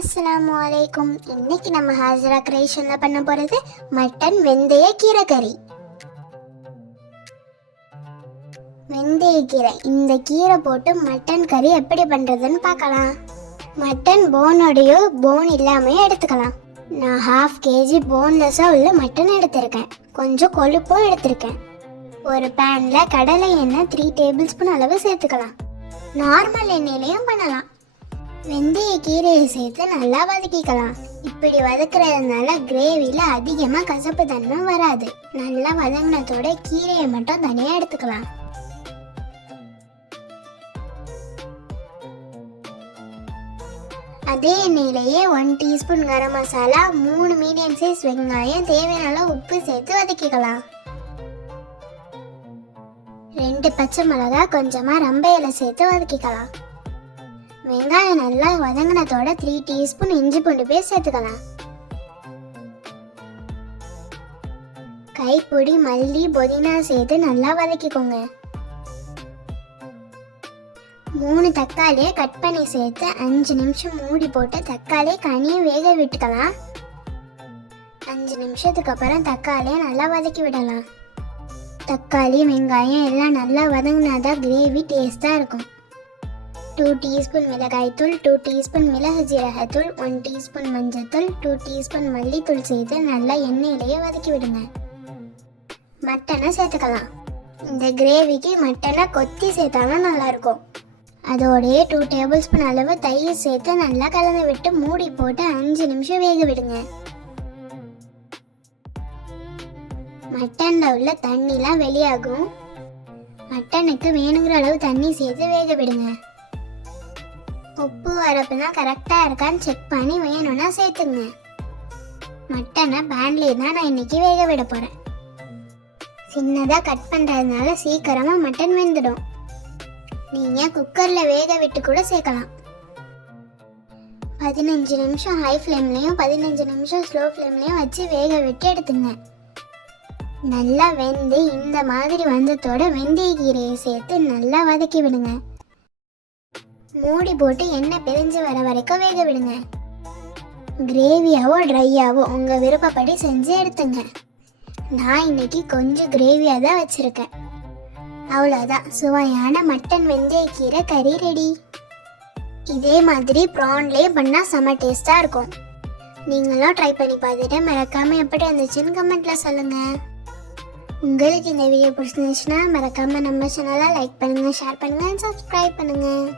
அஸ்ஸலாமு அலைக்கும். இன்னைக்கு நம்ம ஹாஜரா கிரியேஷன்ல பண்ண போறது மட்டன் வெந்தய கீரை கறி. வெந்தய கீரை, இந்த கீரை போட்டு மட்டன் கறி எப்படி பண்றதுன்னு பார்க்கலாம். மட்டன் போனோடையோ போன் இல்லாமையோ எடுத்துக்கலாம். நான் 1/2 kg போன்லெஸ்ஸா உள்ள மட்டன் எடுத்திருக்கேன். கொஞ்சம் கொழுப்பும் எடுத்திருக்கேன். ஒரு பேன்ல கடலை எண்ணெய் 3 டேபிள்ஸ்பூன் அளவு சேர்த்துக்கலாம். நார்மல் எண்ணெயிலையும் பண்ணலாம். வெந்தய கீரையை சேர்த்து நல்லா வதக்கிக்கலாம். இப்படி வதக்குறதுனால கிரேவில அதிகமா கசப்பு தன்மை வராது. நல்லா வதங்கினத்தோட கீரையை மட்டும் தனியா எடுத்துக்கலாம். அதே எண்ணெயிலேயே 1 teaspoon garam masala, 3 medium size வெங்காயம், தேவையான உப்பு சேர்த்து வதக்கிக்கலாம். 2 பச்சை மிளகாய், கொஞ்சமா ரம்ப இலை சேர்த்து வதக்கிக்கலாம். வெங்காயம் நல்லா வதங்கினதோட 3 டீஸ்பூன் இஞ்சி பூண்டு பேஸ்ட் சேர்த்துக்கலாம். கைப்பொடி மல்லி புதினா சேர்த்து நல்லா வதக்கிக்கோங்க. 3 தக்காளியை கட் பண்ணி சேர்த்து 5 நிமிஷம் மூடி போட்டு தக்காளியை கனியை வேக விட்டுக்கலாம். 5 நிமிஷத்துக்கு அப்புறம் தக்காளியை நல்லா வதக்கி விடலாம். தக்காளி வெங்காயம் எல்லாம் நல்லா வதங்கினாதான் கிரேவி டேஸ்டா இருக்கும். 2 டீஸ்பூன் மிளகாய்த்தூள், 2 டீஸ்பூன் மிளகு ஜீரகத்தூள், 1 டீஸ்பூன் மஞ்சத்தூள், 2 டீஸ்பூன் மல்லித்தூள் சேர்த்து நல்லா எண்ணெயிலேயே வதக்கி விடுங்க. மட்டனை சேர்த்துக்கலாம். இந்த கிரேவிக்கு மட்டனை கொத்தி சேர்த்தாலும் நல்லா இருக்கும். அதோடய 2 டேபிள்ஸ்பூன் அளவு தயிர் சேர்த்து நல்லா கலந்து விட்டு மூடி போட்டு 5 நிமிஷம் வேக விடுங்க. மட்டன்ல உள்ள தண்ணிலாம் வெளியாகும். மட்டனுக்கு வேணுங்கிற அளவு தண்ணி சேர்த்து வேக விடுங்க. உப்பு வரப்புலாம் கரெக்டாக இருக்கான்னு செக் பண்ணி வேணும்னா சேர்த்துங்க. மட்டனை பேன்லேயே தான் நான் இன்னைக்கு வேக விட போகிறேன். சின்னதாக கட் பண்ணுறதுனால சீக்கிரமாக மட்டன் வெந்துடும். நீங்கள் குக்கரில் வேக விட்டு கூட சேர்க்கலாம். 15 நிமிஷம் ஹை ஃப்ளேம்லேயும் 15 நிமிஷம் ஸ்லோ ஃப்ளேம்லேயும் வச்சு வேக விட்டு எடுத்துங்க. நல்லா வெந்து இந்த மாதிரி வந்ததோட வெந்தய கீரையை சேர்த்து நல்லா வதக்கி விடுங்க. மூடி போட்டு எண்ணெய் பிரிஞ்சு வர வரைக்கும் வேக விடுங்க. கிரேவியாவோ ட்ரையாவோ உங்கள் விருப்பப்படி செஞ்சு எடுத்துங்க. நான் இன்னைக்கு கொஞ்சம் கிரேவியாக தான் வச்சுருக்கேன். அவ்வளோதான், சுவையான மட்டன் வெந்தய கீரை கறி ரெடி. இதே மாதிரி ப்ரான்லேயே பண்ணால் செம்ம டேஸ்ட்டாக இருக்கும். நீங்களும் ட்ரை பண்ணி பார்த்துட்டு மறக்காமல் எப்படி இருந்துச்சுன்னு கமெண்ட்டில் சொல்லுங்கள். உங்களுக்கு இந்த வீடியோ பிடிச்சிருந்துச்சுன்னா மறக்காமல் நம்ம சேனலை லைக் பண்ணுங்கள், ஷேர் பண்ணுங்கள், சப்ஸ்கிரைப் பண்ணுங்கள்.